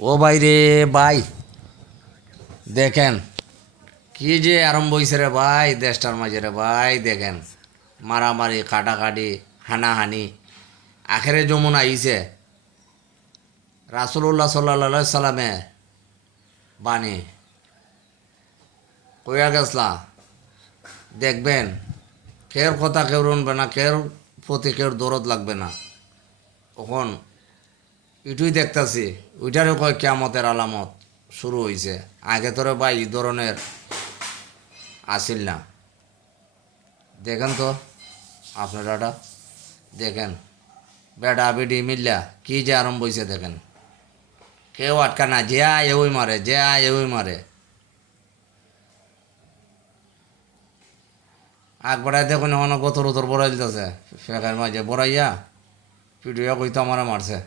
ও ভাই রে ভাই, দেখেন কি যে আরম্ভ হয়েছে রে ভাই দেশটার মাঝে রে ভাই। দেখেন মারামারি কাটাকাটি হানাহানি আখেরে যমুন আইছে রাসূলুল্লাহ সাল্লাল্লাহু সাল্লামে বাণী কইয়া গেছলা। দেখবেন কেউর কথা কেউ শুনবে না, কেউর প্রতি কেউর দরদ লাগবে না। তখন এটুই দেখতাছি, ওইটারও কয় কিয়ামতের আলামত শুরু হয়েছে। আগে তোরে ভাই এই ধরনের আসিল না। দেখেন তো আপনারা দেখেন, বেটা বেডি মিল্লা কি যে আরম্ভ হয়েছে দেখেন। কেউ আটকা না, যে আয় ওই মারে, যে আয় ওই মারে। আগ বাড়াই দেখুন এখন গতর উতর বড়াই দিতেছে ফেঁকের মাঝে বড়াইয়া পিটুইয়া কইতো আমারে মারছে।